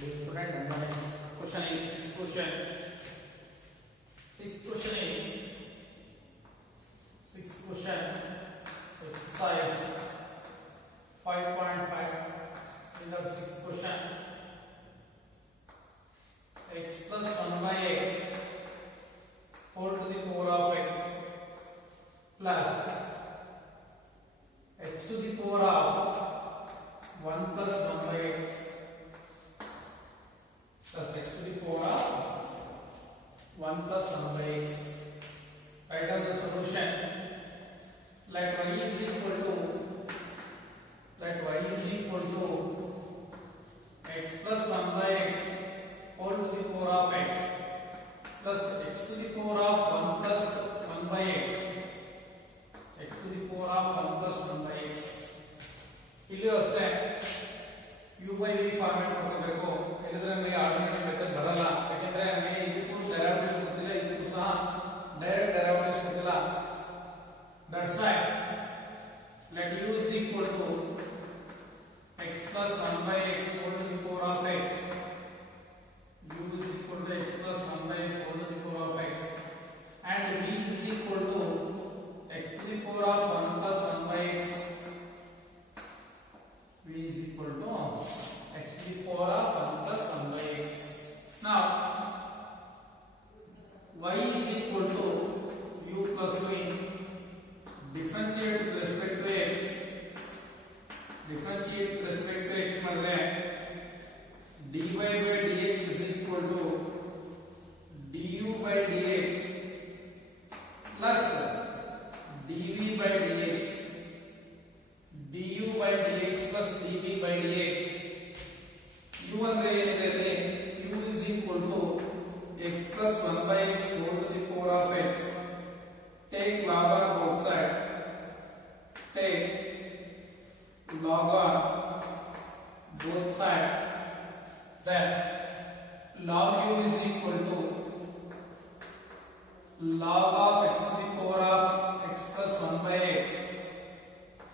Dear student, and my question is sixth question exercise 5.5 in the sixth question x plus 1 by x whole to the power of x plus x to the power of 1 plus 1 by x plus x to the power of 1 plus 1 by x. Write down the solution. Let y is equal to x plus 1 by x whole to the power of x plus x to the power of 1 plus 1 by x to the power of 1 plus 1 by x. ಇಲ್ಲಿ ಅಷ್ಟೇ u by v format ಮಾಡ್ಕೋಬೇಕು. ಇಲ್ಲದ್ರೆ ನಮಗೆ alternative method ಬರಲ್ಲ. ಯಾಕಂದ್ರೆ ನಮಗೆ ಇದಕ್ಕೂ derivatives ಗೊತ್ತಿಲ್ಲ, ಇದಕ್ಕೂ ಸಹ ಡೈರೆಕ್ಟ್ ಡೆರಿವೇಟಿವ್ಸ್ ಗೊತ್ತಿಲ್ಲ. That's why let u is equal to x plus 1 by x whole to the power of x. u is equal to x plus 1 by x whole to the power of x and v is equal to x to the power of 1 plus 1 by x. v is equal to x to the power of 1 plus 1 by x. Now y is equal to u plus v. Differentiate with respect to x. Differentiate with respect to x ಮಾಡಿದ್ರೆ dy by dx is equal to du by dx plus dv by dx. du by dx plus dv by dx. u ಅಂದ್ರೆ ಏನಿದೆ? u is equal to x plus 1 by x whole to the power of x. Take log of both sides. Take log of both sides. Then log u is equal to log of x to the power of x plus 1 by x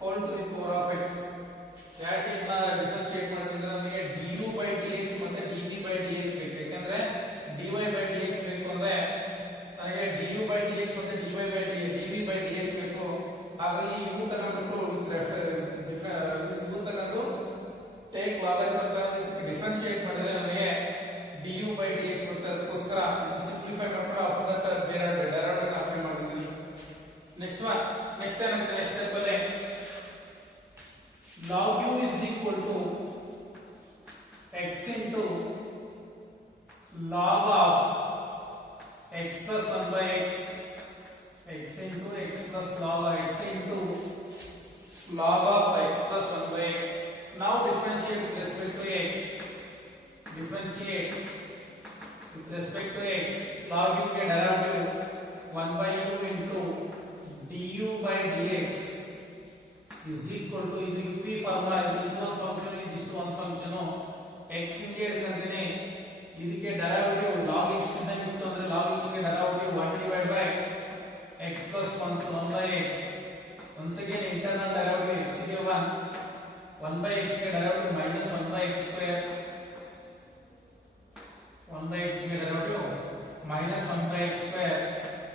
whole to the power of x. ಯಾಕೆ ಇದನ್ನ differentiate ಮಾಡ್ತಿದ್ರೆ ನಮಗೆ du by dx ಮತ್ತೆ dv by dx ಬೇಕು. ಯಾಕಂದ್ರೆ dy by dx ಬೇಕು ಅಂದ್ರೆ ನನಗೆ du by dx ಮತ್ತೆ dv by dx ಬೇಕು. ಹಾಗಾಗಿ u ತಗೊಂಡು ಟೇಕ್ ಲಾಗರಿಥಮ್ ಡಿಫರೆನ್ಶಿಯೇಟ್ ಮಾಡಿದ್ರೆ ನಮಗೆ du by dx ಬರುತ್ತೆ. ಅದಕ್ಕೋಸ್ಕರ ಸಿಂಪ್ಲಿಫೈ ಮಾಡ್ಕೊಂಡು ಆಫ್ಟರ್ ದಟ್ ಡೈರೆಕ್ಟ್ ಅಪ್ಲೈ ಮಾಡ್ತಿದ್ದೀನಿ. ನೆಕ್ಸ್ಟ್ ಏನಾಗುತ್ತೆ? ನೆಕ್ಸ್ಟ್ ಸ್ಟೆಪ್ ಅಲ್ಲಿ log u is equal to x into log of x plus 1 by x into x plus log of x into log of x plus 1 by x. Now differentiate with respect to x. Differentiate with respect to x. Log u के derivative 1 by u into du by dx is equal to ಇದು u v formula. ಇದು ಒಂದು function, ಇದಿಷ್ಟು ಒಂದು function. x ಗೆ ಇದಂತನೇ ಇದಕ್ಕೆ derivative log x ಇಂದ ಇತ್ತು ಅಂದ್ರೆ log x ಗೆ derivative 1 divided by x plus 1 by x. once again internal derivative x ಗೆ 1 by x ಗೆ derivative minus 1 by x square. 1 by x ಗೆ derivative minus 1 by x square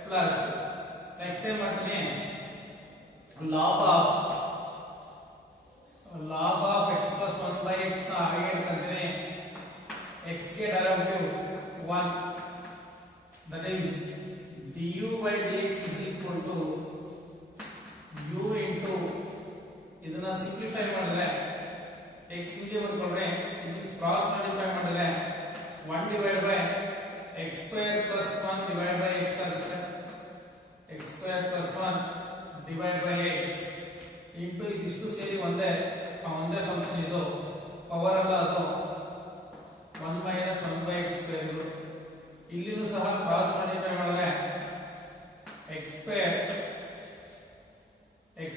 plus next time ಮಾಡ್ತೀನಿ log of x plus 1 by x ನ ಹಾಗೆ ಇಟ್ಕೊಂತೀನಿ. x ಗೆ derivative 1, that is du by dx is equal to u into ಇದನ್ನ simplify ಮಾಡಿದ್ರೆ x ಗೆ ಬರ್ಕೊಂಡ್ರೆ ಇದು cross multiply ಮಾಡಿದ್ರೆ 1 divided by x square plus 1 divided by x ಆಗುತ್ತೆ. x square plus 1 divided by x into ಇದಿಷ್ಟು ಸೇರಿ ಒಂದೇ ಫಂಕ್ಷನ್. ಇದು ಪವರ್ ಅಲ್ಲ, ಅದು 1 minus 1 by x square. ಇಲ್ಲಿನೂ ಸಹ ಕ್ರಾಸ್ ಮಲ್ಟಿಪ್ಲೈ ಮಾಡಿದ್ರೆ x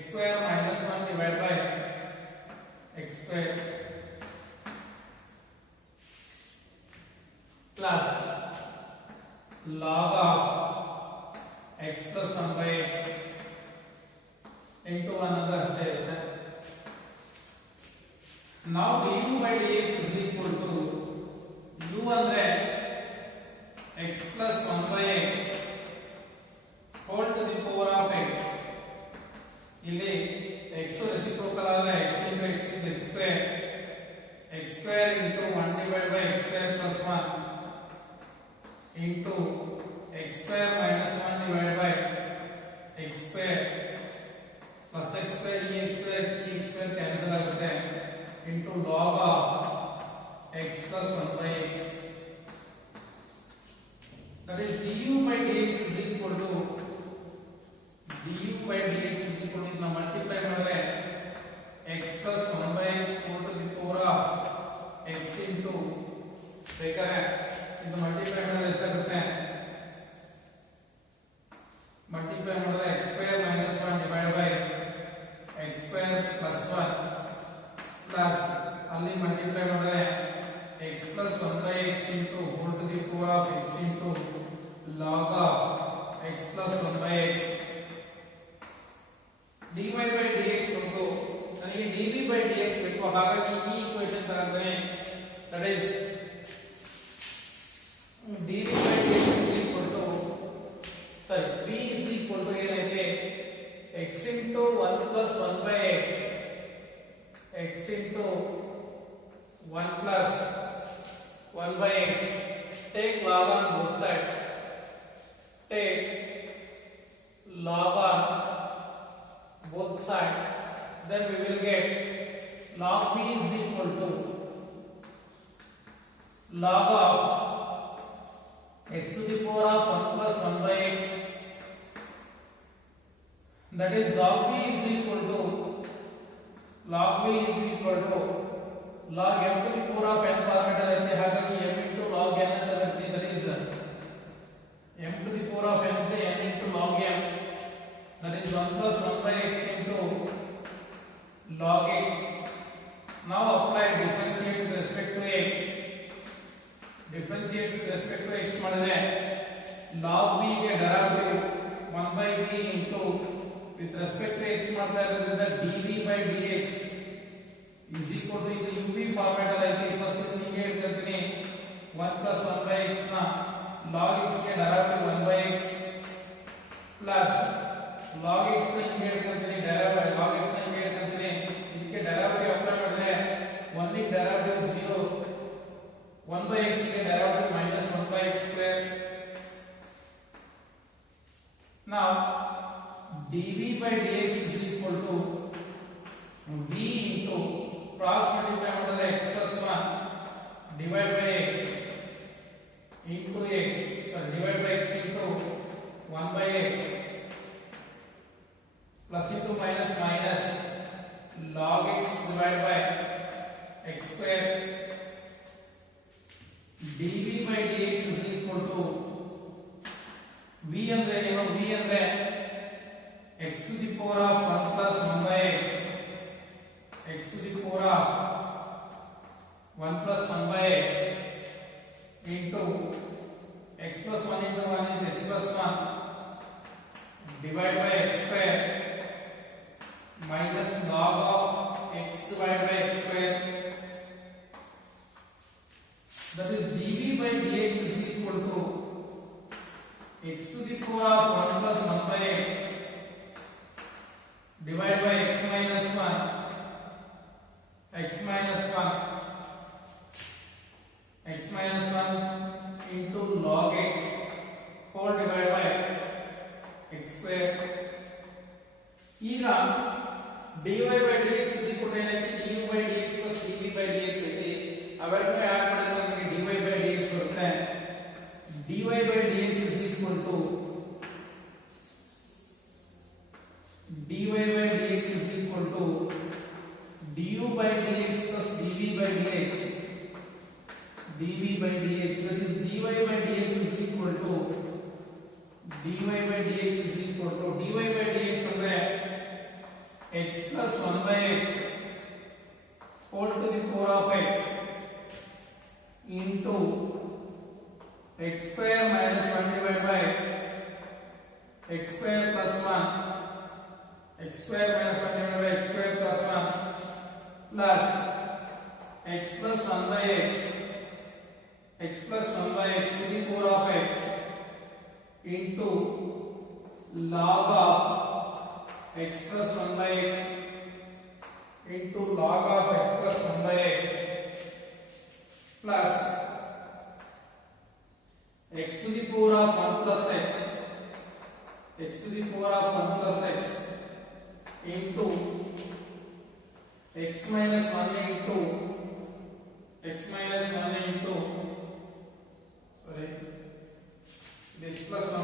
square minus 1 divided by x square plus log of x plus 1 by x into 1 ಅಂದ್ರೆ ಅಷ್ಟೇ ಇರುತ್ತೆ. Now du by dx is equal to u ಅಂದ್ರೆ x plus 1 by x whole to the power of x. ಇಲ್ಲಿ x reciprocal ಆದ್ರೆ x into x is x square. X square into 1 divided by x square plus 1 into x square minus 1 divided by x square plus x square e x square cancel ಆಗುತ್ತೆ into log of x plus 1 by x. That is du by dx is equal to ಇದನ್ನ multiply ಮಾಡಿದ್ರೆ x plus 1 by x whole to the power of x into ಬೇಕಾದ್ರೆ ಇದು multiply ಮಾಡಿದ್ರೆ ಎಷ್ಟಾಗುತ್ತೆ multiply ಮಾಡಿದ್ರೆ x square minus 1 divided by x square plus 1 plus ಅಲ್ಲಿ multiply ಮಾಡಿದ್ರೆ x plus 1 by x into whole to the power of x into log of x plus 1 by x. dy by dx ಬಂತು ನನಗೆ dv by dx ಬೇಕು ಹಾಗಾಗಿ ಈ equation ತಗೊಂಡ್ರೆ that is dv by dx is equal to v is equal to ಏನೈತೆ x into 1 plus 1 by x into 1 plus 1 by x. Take log on both sides. Take log on both sides. Then we will get log v is equal to log of x to the power of 1 plus 1 by x. That is log v is equal to log m to the power of n format alaitte ಹಾಗಾಗಿ m into log n ಅಂತ ಬರುತ್ತೆ. That is m to the power of n into n into log m. That is 1 plus 1 by x into log x. Now apply differentiate with respect to x. Differentiate with respect to x ಮಾಡಿದ್ರೆ log v ಗೆ derivative 1 by v into with respect to x ಮಾಡ್ತಾ ಇರೋದ್ರಿಂದ dv by dx is equal to ಇದು uv format ಅಲ್ಲಿ ಐತಿ. First ನಿಮಗೆ ಹೇಳ್ತೀನಿ 1 plus 1 by x ನ log x ಗೆ derivative 1 by x plus log x ನ ನಿಮಗೆ ಹೇಳ್ತೀನಿ derivative log x ನ ನಿಮಗೆ ಹೇಳ್ತೀನಿ ಇದಕ್ಕೆ derivative ಅಪ್ಲೈ ಮಾಡಿದ್ರೆ 1 ಗೆ derivative 0 1 by x ಗೆ derivative minus 1 by x square. Now dv by dx is equal to v into cross multiply ಮಾಡಿದ್ರೆ x plus 1 divide by x into x, sorry divide by x into 1 by x plus into minus minus log x divided by x square. dv by dx is equal to v ಅಂದ್ರೆ ಏನು v ಅಂದ್ರೆ x to the power of 1 plus 1 by x to the power of 1 plus 1 by x into x plus 1 into 1 is x plus 1 divided by x square minus log of x divided by x square. That is dv by dx is equal to x to the power of 1 plus 1 by x divided by x minus 1 into log x whole divided by x square. ಈಗ dy by dx is equal to ಏನೈತಿ du by dx plus dv by dx ಐತಿ. ಅವೆರಡನ್ನೂ add ಮಾಡಿದ್ರೆ ನಮಗೆ dy by dx ಬರುತ್ತೆ. dy by dx is equal to du by dx by dx plus dv by dx. That is dy by dx is equal to dy by dx ಅಂದ್ರೆ x plus 1 by x whole to the power of x into x square minus 1 divided by x square plus 1 x square minus 1 divided by x square plus 1 plus x plus 1 by x x plus 1 by x to the power of x into log of x plus 1 by x into log of x plus 1 by x plus x to the power of 1 plus x to the power of 1 plus x into x minus 1 into sorry x plus 1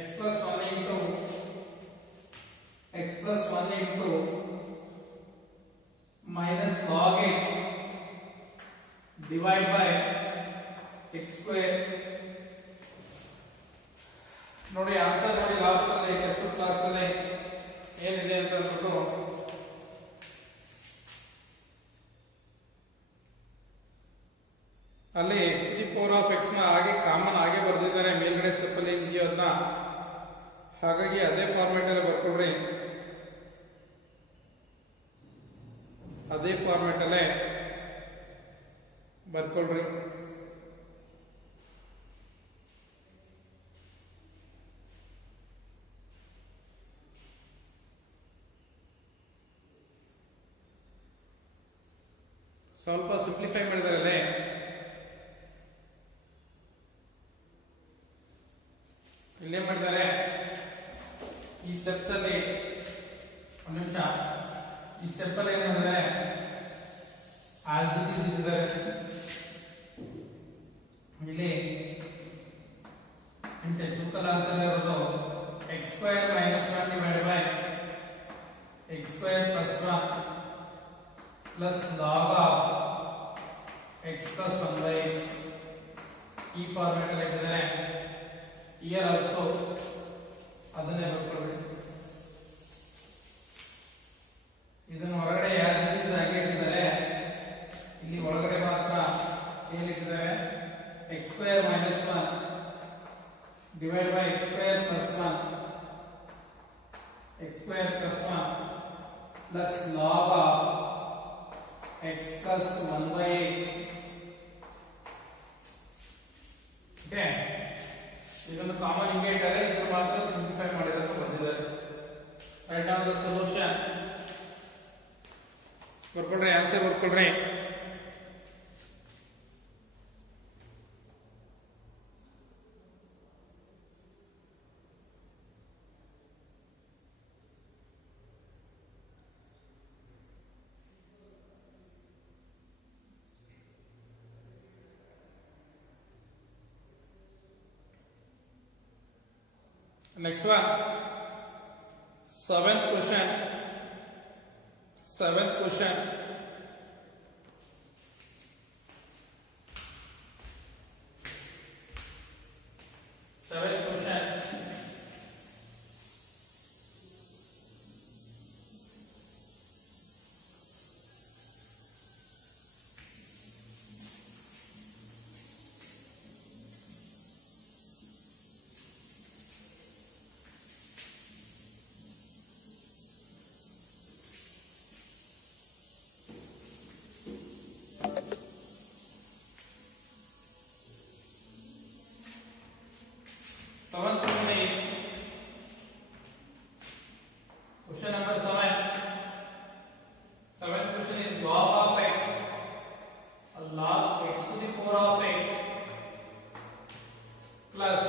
x plus 1 into minus log x divided by x square. ನೋಡಿ answer ನೋಡಿ last ಅಲ್ಲಿ test class ಅಲ್ಲಿ ಏನಿದೆ ಅಂತ ಅಂದ್ಬಿಟ್ಟು ಅಲ್ಲಿ x to the power of x ನ ಹಾಗೆ ಕಾಮನ್ ಆಗಿ ಬರೆದಿದ್ದಾರೆ ಮೇಲ್ಗಡೆ ಸ್ಟೆಪ್ ಅಲ್ಲಿ ಇದೆಯೋ ಅದನ್ನ, ಹಾಗಾಗಿ ಅದೇ ಫಾರ್ಮ್ಯಾಟ್ ಅಲ್ಲಿ ಬರ್ಕೊಳ್ರಿ. ಅದೇ ಫಾರ್ಮ್ಯಾಟ್ ಅಲ್ಲೇ ಬರ್ಕೊಳ್ರಿ. ಸ್ವಲ್ಪ ಸಿಂಪ್ಲಿಫೈ ಮಾಡಿದಾರಲ್ಲೇ, ಇಲ್ಲೇ ಮಾಡಿದ್ದಾರೆ ಈ ಸ್ಟೆಪ್ಸ್ ಅಲ್ಲಿ. ಒಂದು ನಿಮಿಷ, ಈ ಸ್ಟೆಪ್ ಅಲ್ಲಿ ಏನ್ ಮಾಡಿದ್ದಾರೆ, ಆಸ್ ಇಟ್ ಈಸ್ ಇದ್ದಾರೆ. ಇಲ್ಲಿ ಸಿಂಪಲ್ ಆನ್ಸರ್ ಇರೋದು x square minus 1 divided by x square plus 1 plus log of x plus 1 by x. ಈ ಫಾರ್ಮ್ಯಾಟ್ ಅಲ್ಲಿ ಇಟ್ಟಿದ್ದಾರೆ. Here also ಅದನ್ನೇ ಬರ್ಕೊಳ್ಳಿ. ಇದನ್ನು ಹೊರಗಡೆ as it is ಆಗಿ ಇಟ್ಟಿದ್ದಾರೆ, ಇಲ್ಲಿ ಒಳಗಡೆ ಮಾತ್ರ ಏನು ಇಟ್ಟಿದ್ದಾರೆ, x square minus 1 divided by x square plus 1 plus log of x plus 1 by x. Okay, ಇದನ್ನು ಕಾಮನ್ ಹಿಂಗೆ ಇಟ್ಟರೆ ಇದನ್ನು ಮಾತ್ರ ಸಿಂಪ್ಲಿಫೈ ಮಾಡಿರೋದು ಬಂದಿದ್ದಾರೆ. Write down the solution. ಬರ್ಕೊಳ್ರಿ, ಆನ್ಸರ್ ಬರ್ಕೊಳ್ರಿ. Next one, seventh question. Seventh question. Seventh question is question number 7. Seventh question is log of x, log x to the power of x plus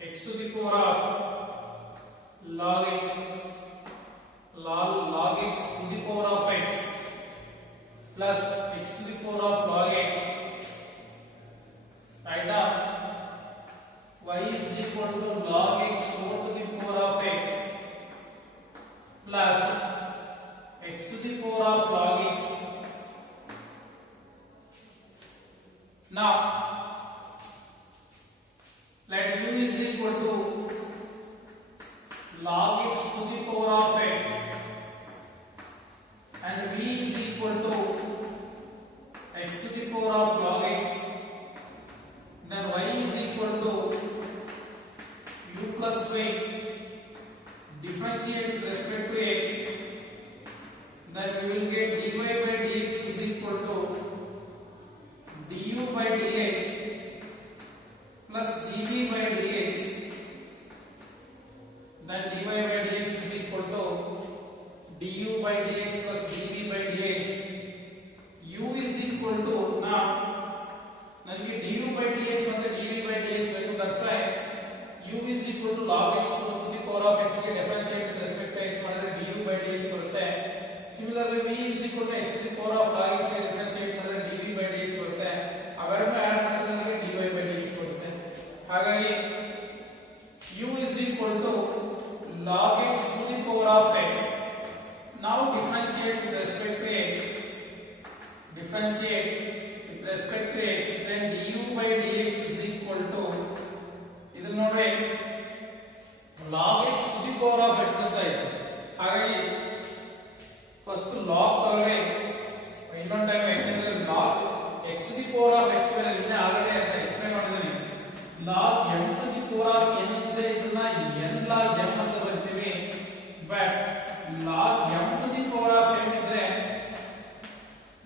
x to the power of log x to the power of x plus x to the power of log x. Write down y is equal to log x over to the power of x plus x to the power of log x. Now let u is equal to log x to the power of x and v is equal to x to the power of log x. Then y is equal to u plus v. Differentiate with respect to x. Then we will get dy by dx is equal to differentiate with respect to x, then du by dx is equal to ಇದು ನೋಡಿ log x to the power of x ಅಂತ ಇದೆ. ಹಾಗಾಗಿ first log ತಗೊಳ್ಳಿ, ಇನ್ನೊಂದು time ಯಾಕೆಂದ್ರೆ log x to the power of x ಮೇಲೆ ನಿನ್ನೆ ಆಲ್ರೆಡಿ ಅಂತ ಎಕ್ಸ್ಪ್ಲೈನ್ ಮಾಡಿದ್ದೀನಿ. log m to the power of n ಇದ್ರೆ ಇದನ್ನ n log m ಅಂತ ಬರೀತೀವಿ. But log m to the power of m ಇದ್ರೆ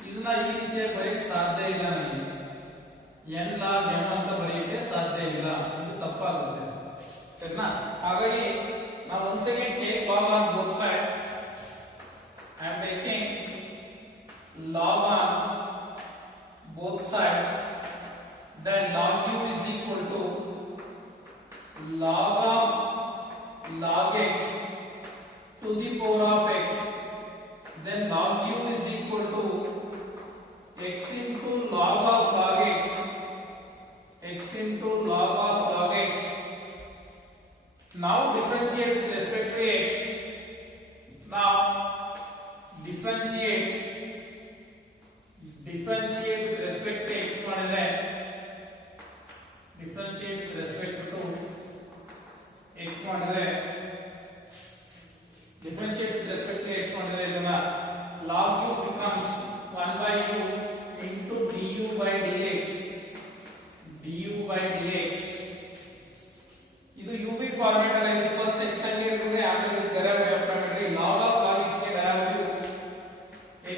ಇದನ್ನ ಈ ರೀತಿಯಾಗಿ ಬರೆಯಕ್ಕೆ ಸಾಧ್ಯ ಇಲ್ಲ. ನನಗೆ n log m ಅಂತ ಬರೆಯಕ್ಕೆ ಸಾಧ್ಯ ಇಲ್ಲ, ಇದು ತಪ್ಪಾಗುತ್ತೆ. ಸರಿನಾ? ಹಾಗಾಗಿ ನಾವು once again take log on both sides. I am taking log on both sides, then log u is equal to log of log x to the power of x, then log u is equal to x into log of log x, x into log of log x. Now differentiate with respect to x. Now differentiate with respect to x ಮಾಡಿದ್ರೆ differentiate with respect to x ಮಾಡಿದ್ರೆ differentiate with respect to x ಮಾಡಿದ್ರೆ ಇದನ್ನ log u becomes 1 by u into du by dx, du by dx. ಇದು uv format ಅಲ್ಲಿ ಇದೆ. First x ಅಲ್ಲಿ ಇರ್ತದೆ, ಆಮೇಲೆ ಇದು derivative automatically log of log x ಗೆ ಡೆರಿವೇಟಿವ್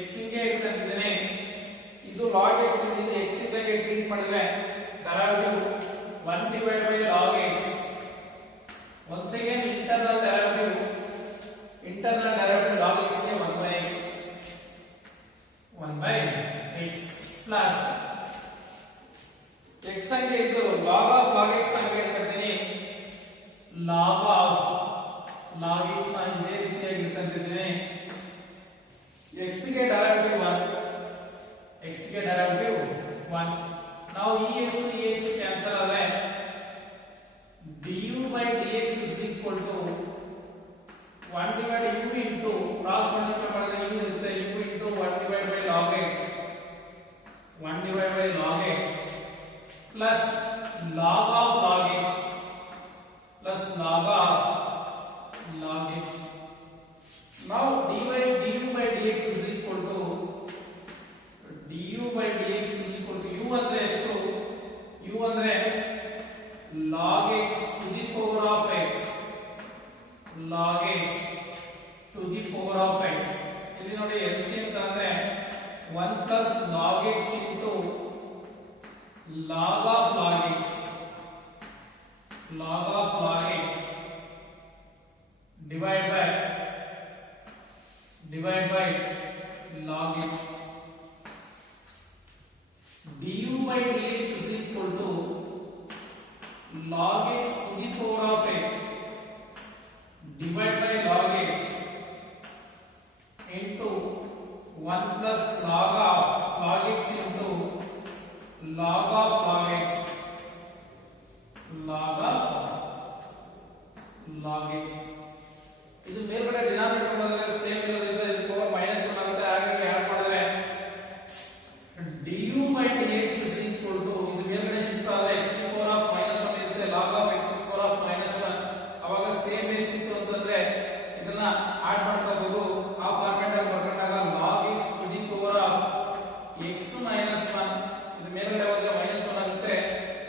x ಗೆ ಇರ್ತದೆ. ಇದು log x ಇಂದ x ಇಂದ ಟ್ರೀಟ್ ಮಾಡಿದ್ರೆ derivative 1 divided by log x. once again internal derivative log x ಗೆ 1 by x, 1 by x plus x ಅಂಗೆ ಇದು log of log x ಅಂಗೆ ಇಟ್ಕೊಳ್ತೀನಿ. log of log x ನ ಇದೇ ರೀತಿಯಾಗಿ ಇಟ್ಕೊಳ್ತಿದ್ದೀನಿ. x ಗೆ ಡೆರಿವೇಟಿವ್ 1, x ಗೆ ಡೆರಿವೇಟಿವ್ 1. ನಾವು ಈ x ಕ್ಯಾನ್ಸಲ್ ಆದ್ರೆ du by dx is equal to 1 divided u into cross multiply ಮಾಡಿದ್ರೆ u ಇರುತ್ತೆ, u into 1 divided by log x, 1 divided by log x plus log of log x plus log of log x. Now du by dx is equal to du by dx is equal to u ಅಂದ್ರೆ ಎಷ್ಟು? u ಅಂದ್ರೆ log x to the power of x, log x to the power of x. ಇಲ್ಲಿ ನೋಡಿ LCM ಅಂದ್ರೆ 1 plus log x into log of log x, log of log x divide by log x. du by dx is equal to log x to the power of x divided by log x into 1 plus log of log x into log of log x, log of log x. ಇದು ಮೇಲ್ಗಡೆ denominator ಬಂದ್ರೆ same ಇರೋದ್ರಿಂದ ಇದು power minus 1 ಆಗುತ್ತೆ. ಹಾಗಾಗಿ add ಮಾಡಿದ್ರೆ du by dx is equal to ಇದು ಮೇಲ್ಗಡೆ ಶಿಫ್ಟ್ ಆದ್ರೆ x to the power of -1 ಇರುತ್ತೆ, log of x to the power of -1. ಅವಾಗ ಸೇಮ್ ಬೇಸ್ ಇತ್ತು ಅಂತಂದ್ರೆ ಇದನ್ನ ಆಡ್ ಮಾಡ್ಕೋಬಹುದು. ಆ ಫಾರ್ಮ್ಯಾಟ್ ಅಲ್ಲಿ ಬರ್ಕೊಂಡಾಗ log x to the power of x -1 ಇದು ಮೇಲ್ಗಡೆ ಹೋದ್ರೆ -1 ಆಗುತ್ತೆ.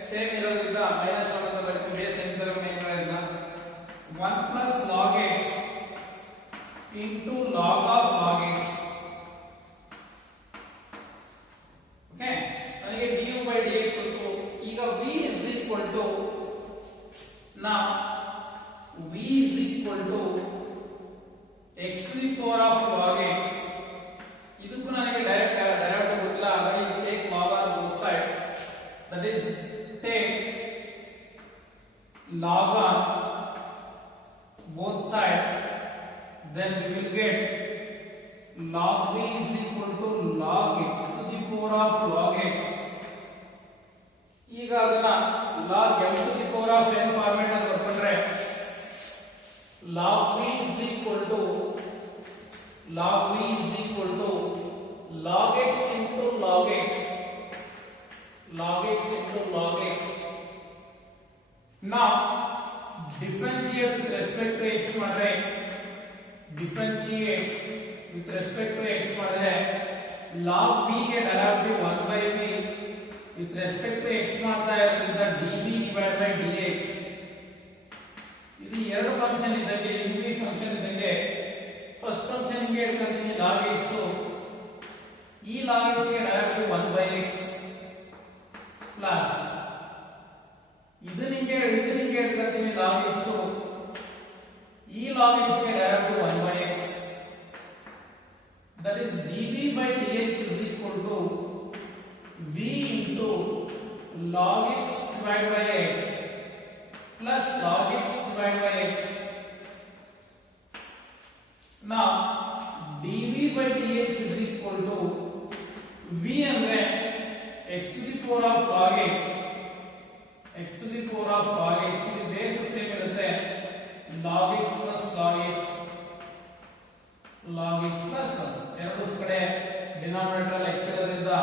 ಸೇಮ್ ಇರೋದ್ರಿಂದ -1 ಅಂತ ಬರುತ್ತೆ. ಬೇಸ್ ಎಂತರ ಮೇಲ್ಗಡೆ 1 plus log x into log of log x. Okay, ನನಗೆ du by dx ಗೊತ್ತು. ಈಗ v is equal to now v is equal to x to the power of log x. ಇದಕ್ಕೂ ನನಗೆ ಡೈರೆಕ್ಟ್ ಡೆರಿವೇಟಿವ್ ಗೊತ್ತಿಲ್ಲ. ಹಾಗಾಗಿ take log on both sides, that is take log on both sides, then we will get log v is equal to log x to the power of log x. ಈಗ ಅದನ್ನ log m to the power of n format ಅಲ್ಲಿ ಬರ್ಕೊಂಡ್ರೆ log v is equal to log x into log log x into log x. Now differentiate with respect to x madre, differentiate with respect to x madre log b ಗೆ derivative 1 by b with respect to x ಮಾಡ್ತಾ ಇರೋದ್ರಿಂದ dv divided by dx. ಇದು ಎರಡು function ಇದ್ದಂಗೆ uv function ಇದ್ದಂಗೆ first function ಗೆ ಹೇಳ್ತೀನಿ log x, ಈ log x ಗೆ derivative 1 by x ಪ್ಲಸ್ ಇದು ನಿಮಗೆ ಹೇಳ್ತೀನಿ log x, ಈ log x ಗೆ derivative 1 by x, that is dv by dx is equal to v into log x divided by x plus log x divided by x. Now dv by dx is equal to v ಅಂದ್ರೆ x to the power of log x, x to the power of log x ಇಲ್ಲಿ base same ಇರುತ್ತೆ log x plus log x, log x plus ಎರಡು ಕಡೆ denominator x ಇರೋದ್ರಿಂದ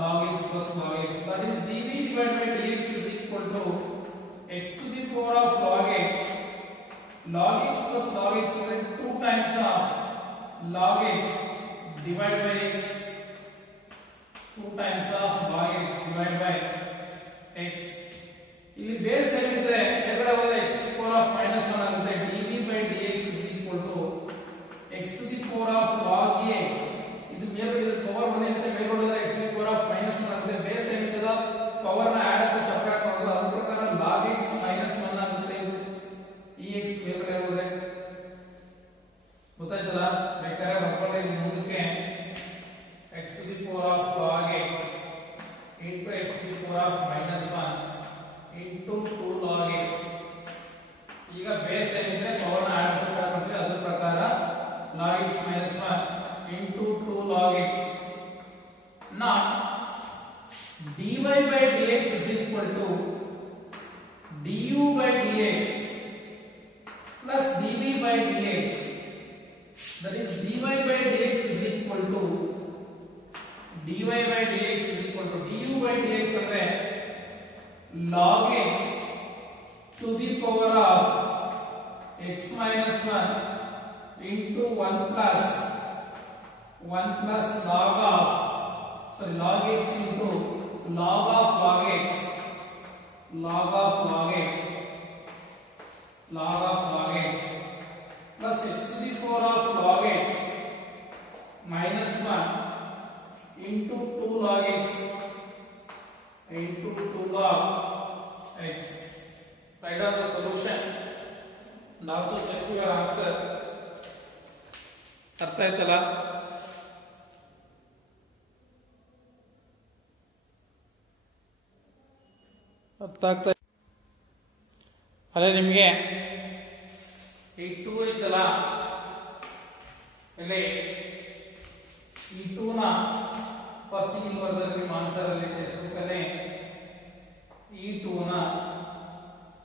log x plus log x, that is dv divided by dx is equal to x to the power of log x, log x plus log x is 2 times of log x divided by x, 2 times of log x divided by x. ಇಲ್ಲಿ base ಏನಿದ್ರೆ ಎಡಗಡೆ ಹೋದ್ರೆ x to the power of minus 1 ಆಗುತ್ತೆ, dv by dx is equal to x to the power of log x, ಇದು ಮೇಲ್ಗಡೆ power 1 ಇರುತ್ತೆ, ಮೇಲ್ಗಡೆ x to the power of minus 1 ಆಗುತ್ತೆ. Base ಏನಿದೆ ಪವರ್ ನ ಆಡ್ ಆಗಿ ಸಬ್ಟ್ರಾಕ್ಟ್ ಮಾಡೋದು, ಅದರ ಪ್ರಕಾರ log x minus 1 ಆಗುತ್ತೆ. ಈ x ಮೇಲ್ಗಡೆ ಹೋದ್ರೆ ಗೊತ್ತಾಯ್ತಲ್ಲ, ಬೇಕಾದ್ರೆ ಬರ್ಕೊಳ್ಳಿ ಮುಂದಕ್ಕೆ x to the power of log x into x to the power of minus 1 into 2 log x. ಈಗ ಬೇಸ್ ಏನಿದೆ ಪವರ್ ನ ಆಡ್ ಸಬ್ಟ್ರಾಕ್ಟ್ ಮಾಡ್ತೀವಿ, ಅದರ ಪ್ರಕಾರ log x minus 1 into 2 log x. Now dy by dx is equal to du by dx plus dv by dx, that is dy by dx is equal to dy by dx is equal to du by dx ಅಂದ್ರೆ log x to the power of x minus 1 into 1 plus log of log x into log of log x, log of log x, log of log x plus x to the power of log x minus 1 into 2 log x into 2 log x. Write down the solution and also check your answer. ಅರ್ಥ ಆಯ್ತಲ್ಲ? ಅರ್ಥ ಆಗ್ತಾ ಅದೇ ನಿಮಗೆ ಈ 2 ಐತಲ್ಲ, ಇಲ್ಲಿ ಈ 2 ನ ಫಸ್ಟ್ ಇಲ್ಲಿ ಬರೆದ್ರೆ ನಿಮ್ಮ ಆನ್ಸರ್ ಅಲ್ಲಿ ಟೆಕ್ಸ್ಟ್ ಬುಕ್ ಅಲ್ಲಿ ಈ 2 ನ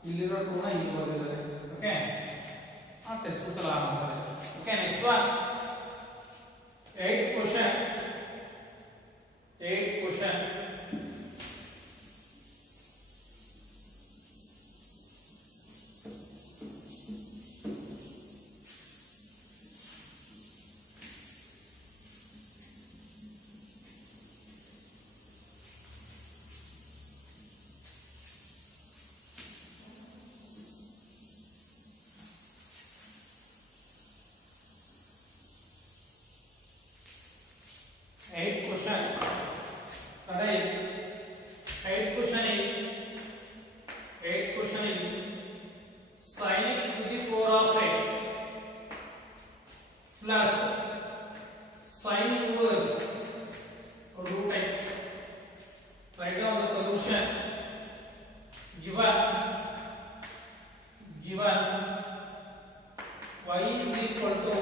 ಇಲ್ಲಿರೋ 2 ನ ಇಲ್ಲಿ ಬರೆದಿದ್ದಾರೆ. ಓಕೆ, ಆ ಟೆಕ್ಸ್ಟ್ ಬುಕ್ ಅಲ್ಲಿ answer. Okay, next one 8th question. 8th question. Eighth question. That is, eighth question is sin x to the power of x plus sin inverse root x. Write down the solution. Given y is equal to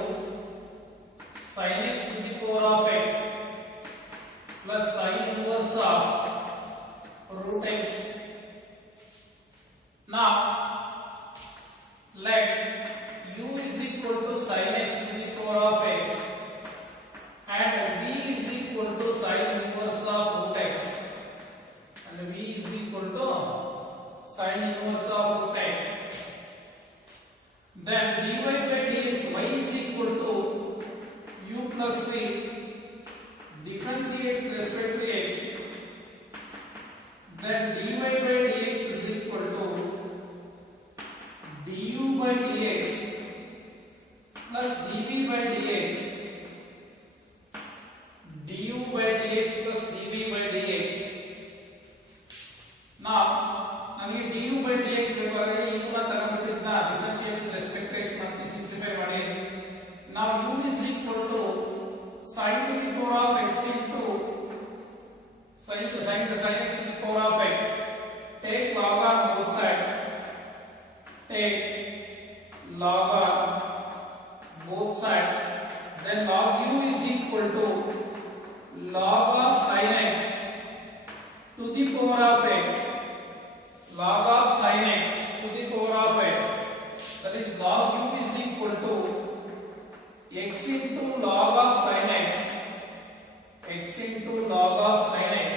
sin x to the power of x plus sin inverse of root x. Now let u is equal to sin x to the power of x and v is equal to sin inverse of root x. differentiate with respect to x, then dy by dx is equal to du by dx plus dv by dx, du by dx plus dv by dx. Now ನಮಗೆ du by dx ಬೇಕಾದ್ರೆ u ನ ತಗೊಂಡ್ಬಿಟ್ಟಿದ್ದ differentiate with respect to x ಮತ್ತೆ simplify ಮಾಡಿ. Now u is equal to sin to the power of x into sin x to the power of x. Take log on both sides. Take log on both sides. Then log u is equal to log of sin x to the power of x. Log of sin x to the power of x. That is log u is equal to x into log of sin x. X into log of sin x.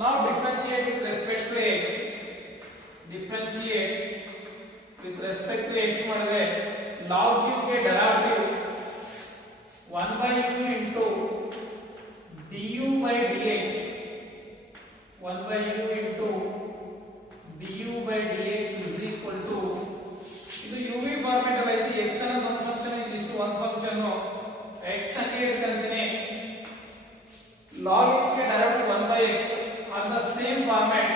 Now differentiate with respect to x. Differentiate with respect to x ಮಾಡಿದ್ರೆ log u ಗೆ derivative 1 by u into du by dx. 1 by u into du by dx is equal to ಇದು uv format ಅಲ್ಲಿ ಐತಿ. x ಅನ್ನೋದು ಒಂದು function, ಇದಿಷ್ಟು ಒಂದು function. x ಅನ್ನು ಹೇಳ್ತಂತೀನಿ log x ಗೆ direct 1 by x on the same format.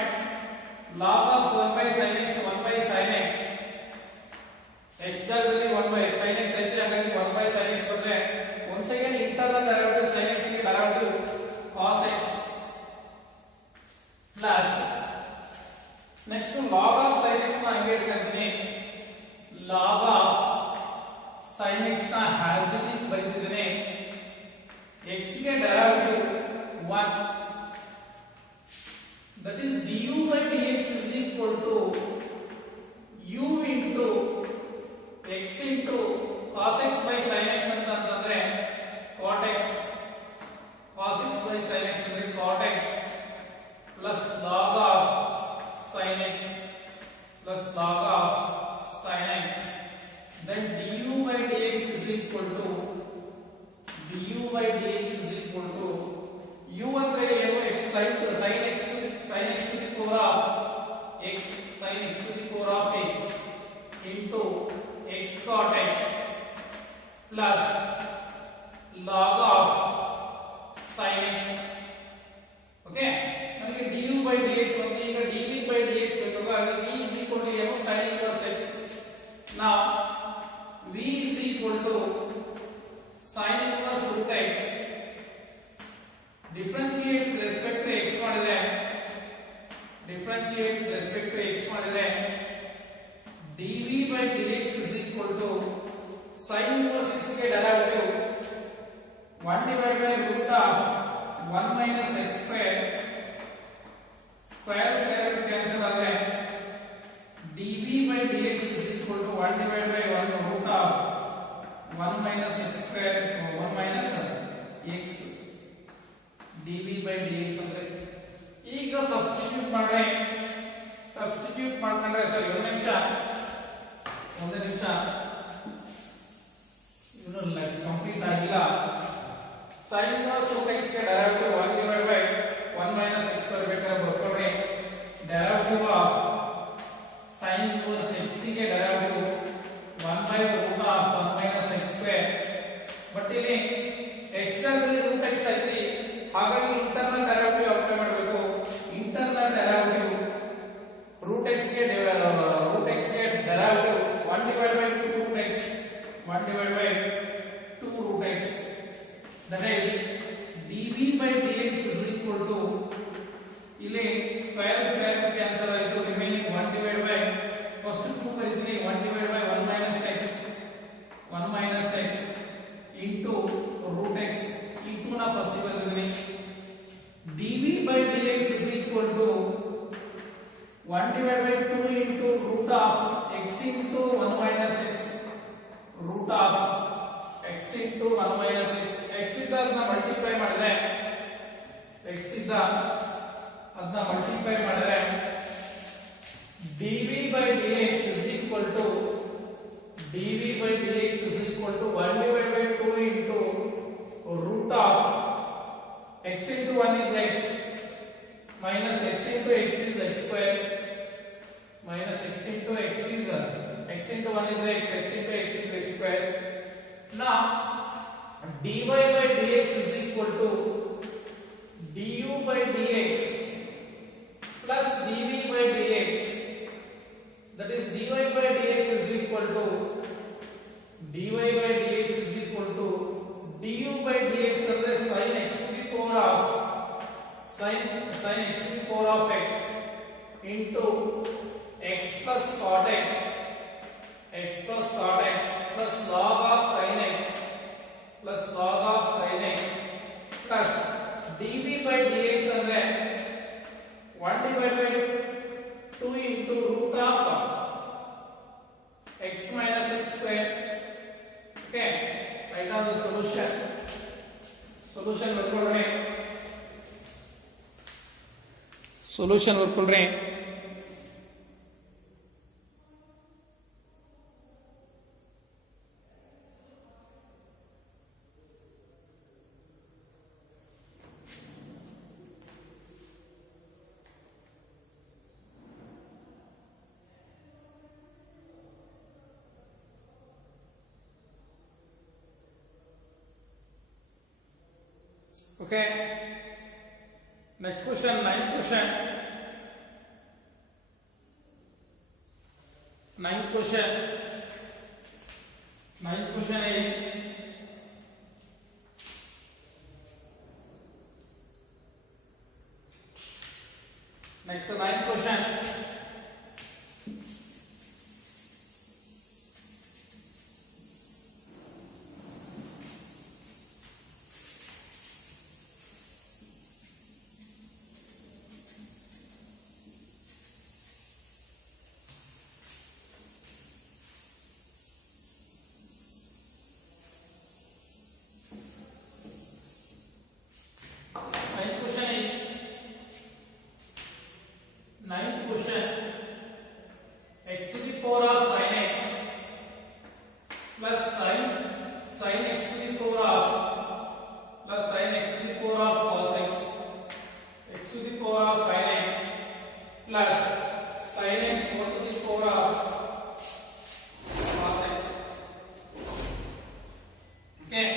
log of 1 by sin x 1 by sin x. x ಜಾಗದಲ್ಲಿ 1 by sin x ಐತಿ, ಹಾಗಾಗಿ 1 by sin x ಬಂದ್ರೆ once again internal derivative sin x ಗೆ derivative cos x plus next log of sin x ನ ಹಂಗೆ ಇಟ್ಕೊಂತೀನಿ. log of sin x ನ as it is ಬರೆದಿದ್ದೇನೆ. x ಗೆ derivative 1, that is du by dx is equal to u into x into cos x by sin x ಅಂತಂದ್ರೆ cot x, cos x by sin x ಅಂದ್ರೆ cot x plus log of sin x plus log of sin x. Then du by dx is equal to du by dx is equal to u ಅಂದ್ರೆ ಏನು x sin x to the power of x sin x to the power of x into x cot x plus log of sin x. Okay, ನಮಗೆ du by dx ಬಂತು. ಈಗ dv by dx ಬೇಕು. ಹಾಗಾಗಿ v is equal to ಏನು sin inverse x. Now v is equal to sin inverse root x. Differentiate with respect to x ಮಾಡಿದ್ರೆ dv by dx is equal to sin inverse x ಗೆ derivative 1 divided by root of 1 minus x square. square cancel ಆದರೆ dv by dx is equal to 1 divided by 1 root of 1 minus x square, so 1 minus x dv by dx ಅಂದ್ರೆ ಈಗ substitute ಮಾಡ್ಕೊಂಡ್ರೆ ಸರಿ. ಒಂದು ನಿಮಿಷ ಇನ್ನು complete ಆಗಿಲ್ಲ. sin inverse root x ಗೆ directive 1 divided by 1 minus x square ಬೇಕಾದ್ರೆ ಬರ್ಕೊಳ್ಳಿ. Directive of sin inverse x ಗೆ directive 1 by root of 1 minus x square. But ಇಲ್ಲಿ x ಜಾಗದಲ್ಲಿ root x ಐತಿ, ಹಾಗಾಗಿ ಇಂಟರ್ನಲ್ ಡೈರೆಕ್ಟಿವ್ ಅಪ್ಲೈ ಮಾಡಬೇಕು. ಇಂಟರ್ನಲ್ ಡೈರೆಕ್ಟಿವ್ root x ಗೆ directive 1 divided by 2 root x, 1 divided by 2 root x. That is dv by dx is equal to ಇಲ್ಲಿ square cancel ಆಯಿತು. Remaining 1 divided by first 2 ಬರೀತೀನಿ. 1 divided by 1 minus x into root x. ಈ 2 ನ first ಬರೀತೀನಿ. dv by dx is equal to 1 divided by 2 into root of x into 1 minus x, root of x into 1 minus x. x ಇಂದ ಅದನ್ನ multiply ಮಾಡಿದ್ರೆ dv by dx is equal to 1 divided by 2 into root of x into 1 is x, minus x into x is x square, minus x into x is x into 1 is x into x is x square. Now dy by dx is equal to du by dx plus dv by dx, that is dy by dx is equal to dy by dx is equal to du by dx ಅಂದ್ರೆ sin x to the power of sin x to the power of x into x plus cot x plus log of sin x plus log of sin x plus dv by dx ಅಂದ್ರೆ 1 divided by 2 into root of x minus x square. Okay, write down the solution. Solution ಬರ್ಕೊಳ್ಳೋಣ. Solution ಬರ್ಕೊಳ್ಳೋಣ. Okay, next question, ninth question is next ninth question. Ninth question, x to the power of sin x plus sin x to the power of plus sin x to the power of cos x, x to the power of sin x plus sin x to the power of cos x. Okay,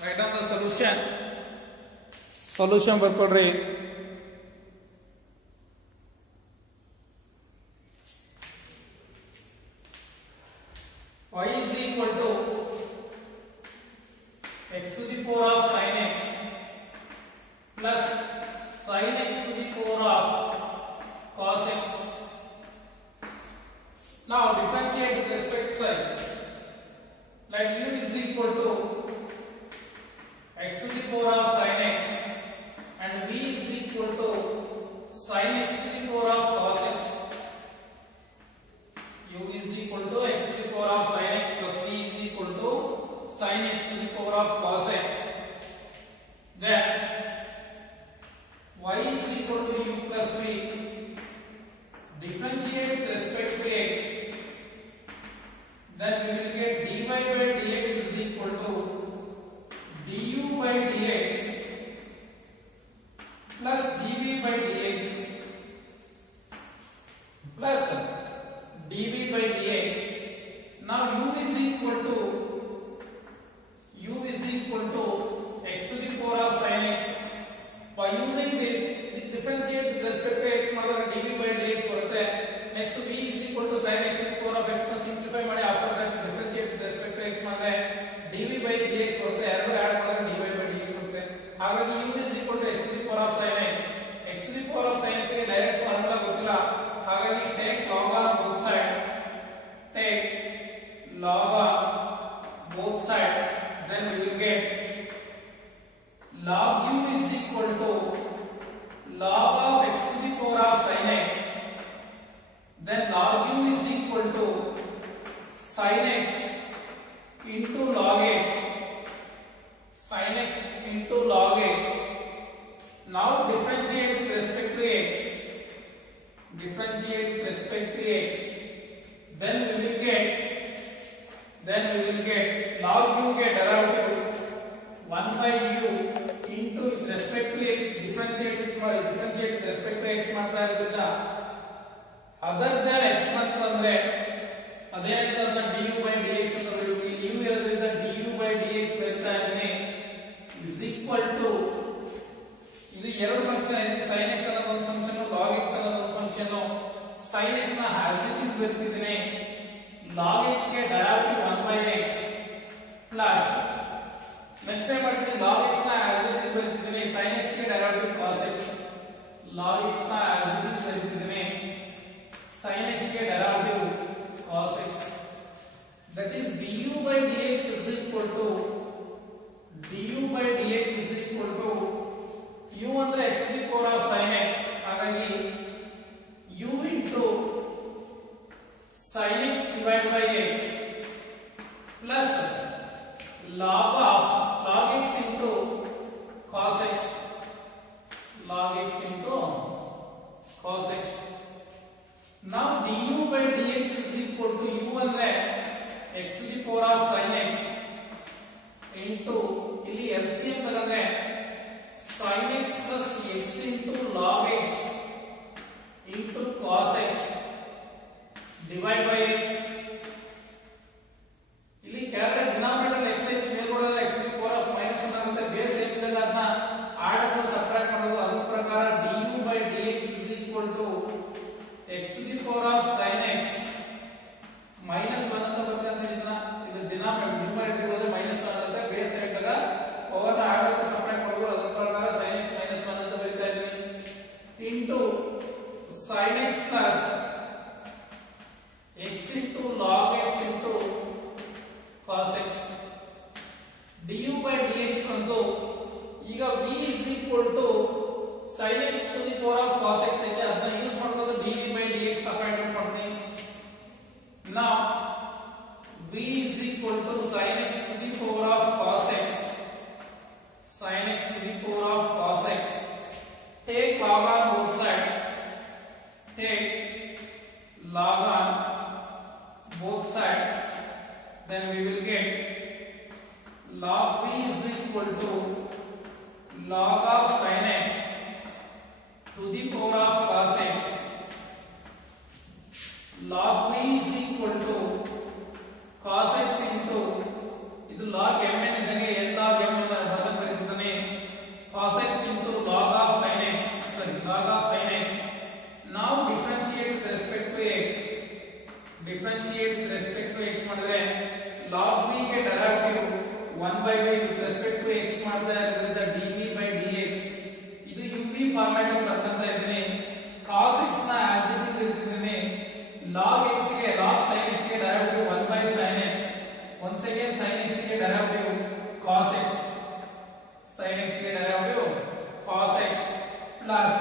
write down the solution. Solution ಬರ್ಕೊಡ್ರಿ. Y is equal to x to the power of sin x plus sin x to the power of cos x. Now differentiate with respect to sine. Let u is equal to x to the power of sin x and v is equal to sin x to the power of cos x. U is equal to x to the power of sin x plus v is equal to sin x to the power of cos x. Then y is equal to u plus v. Differentiate with respect to x. Then we will get dy by dx is equal to du by dx plus dv by dx plus dv by dx. Now u is equal to x to the power of sin x. By using this, differentiate with respect to x ಮಾಡಿದ್ರೆ dv by dx ಬರುತ್ತೆ. Next v is equal to sin x to the power of x ನ simplify ಮಾಡಿ after that differentiate with respect to x ಮಾಡಿದ್ರೆ dv by dx ಬರುತ್ತೆ. ಎರಡು add ಮಾಡಿದ್ರೆ dy by dx ಬರುತ್ತೆ. ಹಾಗಾಗಿ u is equal to x to the power of sin x. x to the power of sin x ಗೆ direct formula ಗೊತ್ತಿಲ್ಲ. ಹಾಗಾಗಿ take log on both side. Take log on both side. Then we will get log u is equal to log of x to the power of sin x. Then log u is equal to sin x into log x. Sin x into log x. Now differentiate with respect to x. Differentiate with respect to x. Then we will get log u get derivative 1 by u into with respect to x differentiate with respect to x ಮಾಡ್ತಾ ಇರೋದ್ರಿಂದ other than x ಮತ್ತು ಅಂದ್ರೆ ಅದೇ ತರ du by dx ಅಂತ ಬರೀತೀವಿ. u ಇರೋದ್ರಿಂದ du by dx ಬರೀತಾ ಇದ್ದೀನಿ is equal to ಇದು ಎರಡು ಫಂಕ್ಷನ್ ಇದೆ, sin x ಅನ್ನೋ ಒಂದು ಫಂಕ್ಷನ್, log x ಅನ್ನೋ ಒಂದು ಫಂಕ್ಷನ್. sin x ನ as it is ಬರೀತಿದ್ದೀನಿ, log x ಗೆ direct 1 by x plus next time ಮಾಡ್ತೀನಿ log x ನ as it is ಬರೀತಿದ್ದೀನಿ, sin x ಗೆ direct cos x, log x ನ as it is ಬರೀತಿದ್ದೀನಿ, sin x ಗೆ direct cos x. That is du by dx is equal to u ಅಂದ್ರೆ x to the power of sin x, ಹಾಗಾಗಿ u into sin x divided by x plus log x into cos x, log x into cos x. Now du by dx is equal to u ಅಂದ್ರೆ x to the power of sin x into ಇಲ್ಲಿ LCM ಬರೆದ್ರೆ sin x plus x into log x into cos x divide by x. ಇಲ್ಲಿ ಕೆಳಗಡೆ denominator x ಐತೆ, ಮೇಲ್ಗಡೆ x to the power of -1 ಆಗುತ್ತೆ. Base ಏನಿದೆ ಅದನ್ನ ಆಡ್ ಅಥವಾ ಸಬ್ಟ್ರಾಕ್ಟ್ ಮಾಡೋದು. ಅದರ ಪ್ರಕಾರ du by dx is equal to x to the power of sin x -1 ಅಂತ ಬರುತ್ತೆ ಅಂತ ಇದನ್ನ ಇದು ನ್ಯೂಮರೇಟರ್ ಹೋದ್ರೆ -1 ಆಗುತ್ತೆ. ಬೇಸ್ ಇದ್ದಾಗ ಪವರ್ ನ ಆಡ್ ಅಥವಾ ಸಬ್ಟ್ರಾಕ್ಟ್ ಮಾಡೋದು. ಅದರ ಪ್ರಕಾರ sin x -1 ಅಂತ ಬರೀತಾ ಇದ್ದೀವಿ into sin x plus x into log x into cos x. du by dx ಒಂದು ಈಗ v is equal to sin x to the power of cos x ಇದೆ, ಅದನ್ನ ಯೂಸ್ ಮಾಡ್ಕೊಂಡು dv by dx ನ find out ಮಾಡ್ತೀನಿ. Now v is equal to sin x to the power of cos x, sin x to the power of cos x. Take log on both sides, take log on both sides, then we will get log v is equal to log of sin x to the power of cos x. Log v is equal to cos x into ಇದು log mn ಇದ್ದಂಗೆ n log m ಅನ್ನು ಬದಲು ಬರೆಯುತ್ತಾನೆ, cos x into log of sin x, log of sin x. Now differentiate with respect to x, differentiate with respect to x ಮಾಡಿದ್ರೆ log v ಗೆ directive 1 by v with respect to x ಮಾಡ್ತಾ ಇರೋದ್ರಿಂದ dv by dx ಇದು uv format ಅಲ್ಲಿ ಬರ್ತಾ ಇದ್ದೀನಿ. cos x ನ as it is ಇರ್ತಿದ್ದೀನಿ, log x ಗೆ log sin x ಗೆ directive 1 by sin x, once again sin x ಗೆ directive cos x, sin x ಗೆ directive cos x plus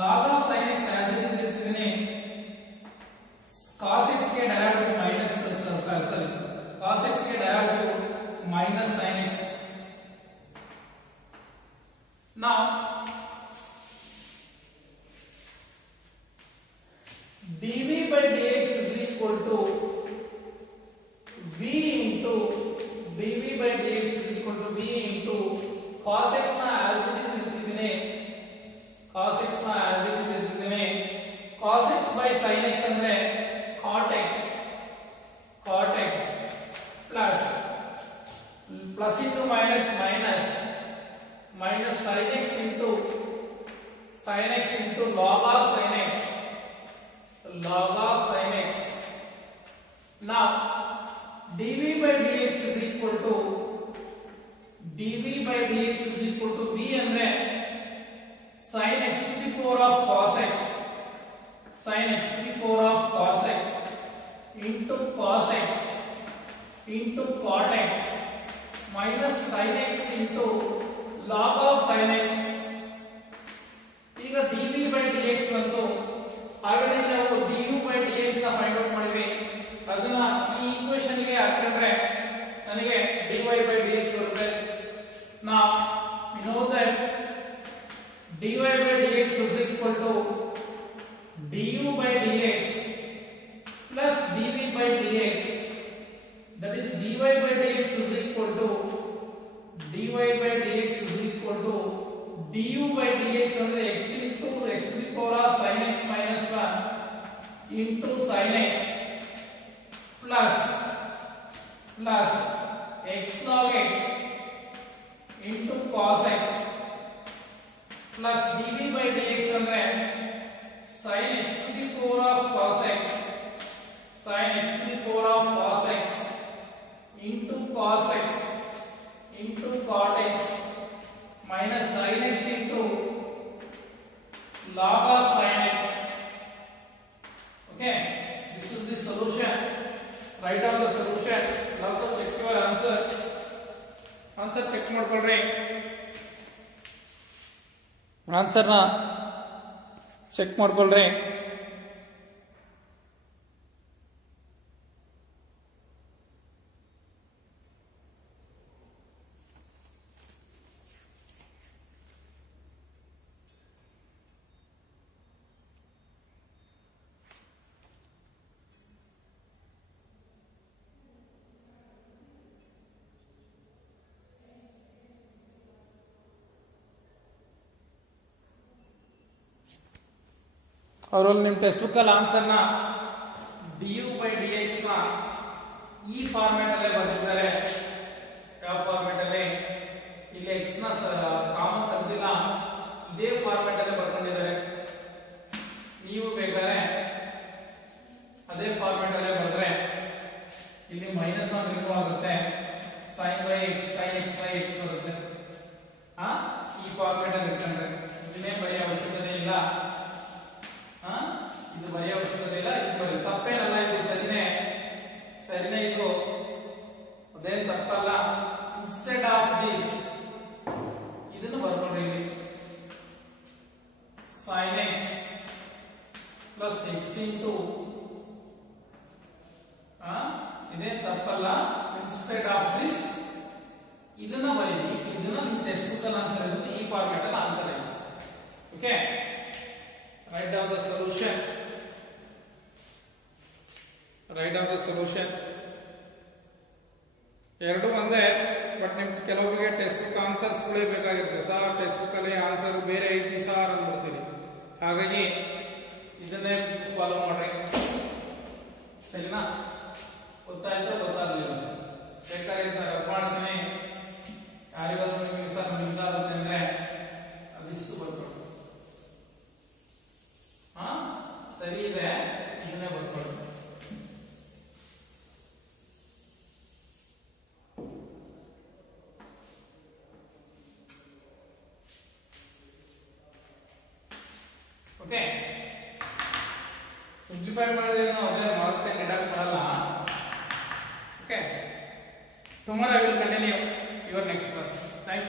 log of sin x as it is ಇರ್ತಿದ್ದೀನಿ, cos x ಗೆ directive cos x ಗೆ directive minus sin x. Now dv by dx is equal to v into dv by dx is equal to v into cos x ನ as it is ಇರ್ತಿದ್ದೀನಿ, cos x ನ as it is ಇರ್ತಿದ್ದೀನಿ, cos x by sin x ಅಂದ್ರೆ cot x plus into minus sin x into log of sin x, now dv by dx is equal to v ಅಂದ್ರೆ sin x to the power of cos x into cos x into cot x minus sin x into log of sin x. ಈಗ dv by dx ಬಂತು, ಹಾಗಾದ್ರೆ ನಾವು du by dx ನ find out ಮಾಡಿದ್ವಿ. ಅದನ್ನ ಈ equation ಗೆ ಹಾಕಿದ್ರೆ ನನಗೆ dy by dx ಬರುತ್ತೆ. Now we know that dy by dx is equal to du by dx plus dv by dx, that is dy by dx is equal to dy by dx is equal into sin x plus x log x into cos x plus dv by dx ಅಂದ್ರೆ sin x to the power of cos x into cos x into cot x minus sin x into log of sin x. Okay, this is the solution. Write down the solution. Also check your answer. Answer check ಮಾಡ್ಕೊಳ್ಳ್ರಿ. Answer ನ check ಮಾಡ್ಕೊಳ್ಳ್ರಿ. ಅವರಲ್ಲಿ ನಿಮ್ಮ textbook ಅಲ್ಲಿ answer ನ du by dx ನ ಈ format ಅಲ್ಲೇ ಬರ್ತಿದ್ದಾರೆ. ಯಾವ ಫಾರ್ಮ್ಯಾಟ್ ಅಲ್ಲಿ? ಇಲ್ಲಿ x ನ ಕಾಮನ್ ತೆಗೆದಿಲ್ಲ, ಇದೇ ಫಾರ್ಮ್ಯಾಟ್ ಅಲ್ಲೇ ಬರ್ಕೊಂಡಿದ್ದಾರೆ. ನೀವು ಬೇಕಾದ್ರೆ ಅದೇ ಫಾರ್ಮ್ಯಾಟ್ ಅಲ್ಲೇ ಬರೆದ್ರೆ ಇಲ್ಲಿ ಮೈನಸ್ ಆನ್ ರಿಮೂವ್ ಆಗುತ್ತೆ, sin by x ಬರುತ್ತೆ. ಈ ಫಾರ್ಮ್ಯಾಟ್ ಅಲ್ಲಿ ಇಟ್ಕೊಂಡ್ರೆ ಇದನ್ನೇ ಬರೆಯೋ ಅವಶ್ಯಕತೆ ಇಲ್ಲ. ಇದು ಬರೆಯೋ ಅವಶ್ಯಕತೆ ಇಲ್ಲ. ಇದು ಬರೀ ತಪ್ಪೇನಲ್ಲ, ಇದು ಸರಿನೇ ಇದು ಅದೇನು ತಪ್ಪಲ್ಲ. ಇನ್ಸ್ಟೆಡ್ ಆಫ್ ದಿಸ್ ಇದನ್ನು ಬರ್ಕೊಂಡ್ರಿ ಇಲ್ಲಿ sin x plus x into ಇದೇನು ತಪ್ಪಲ್ಲ. ಇನ್ಸ್ಟೆಡ್ ಆಫ್ ದಿಸ್ ಇದನ್ನ ಬರೀರಿ. ಇದನ್ನ ನಿಮ್ಮ ಟೆಕ್ಸ್ಟ್ ಬುಕ್ ಅಲ್ಲಿ ಆನ್ಸರ್ ಇರುತ್ತೆ, ಈ ಫಾರ್ಮ್ಯಾಟ್ ಅಲ್ಲಿ ಆನ್ಸರ್ ಇದೆ. Okay, write down the solution. ಎರಡು ಒಂದೇ, ಬಟ್ ನಿಮ್ಗೆ ಕೆಲವೊಬ್ಬರಿಗೆ ಟೆಕ್ಸ್ಟ್ ಬುಕ್ ಆನ್ಸರ್ಸ್ ಬೇಕಾಗಿರುತ್ತೆ. ಸರ್ ಟೆಕ್ಸ್ಟ್ ಬುಕ್ ಅಲ್ಲಿ ಆನ್ಸರ್ ಬೇರೆ ಐತಿ ಸರ್ ಅಂದ್ಬಿಡ್ತೀರಿ. ಹಾಗಾಗಿ ಇದನ್ನೇ ಫಾಲೋ ಮಾಡ್ರಿ, ಸರಿನಾ? ಗೊತ್ತಾಯ್ತು ಗೊತ್ತಾಗಲಿಲ್ಲ ಬೇಕಾದ್ರೆ ಇದನ್ನ ರಬ್ ಮಾಡ್ತೀನಿ. ಯಾರಿಗಾದ್ರೂ ನಿಮಗೆ ಸರ್ ನಿಮ್ದಾಗುತ್ತೆ ಅಂದ್ರೆ ಅದಿಷ್ಟು ಬರ್ಕೊಡು. ಸರಿ ಇದೆ, ಇದನ್ನೇ ಬರ್ಕೊಡು. ಓಕೆ, ಸಿಂಪ್ಲಿಫೈ ಮಾಡಿದ್ರೆ ಅದೇ ಮಾರ್ಕ್ಸ್ ಏನು ಡಿಡಕ್ಟ್ ಮಾಡಲ್ಲ. Okay, tomorrow I will continue your next class. Thank you.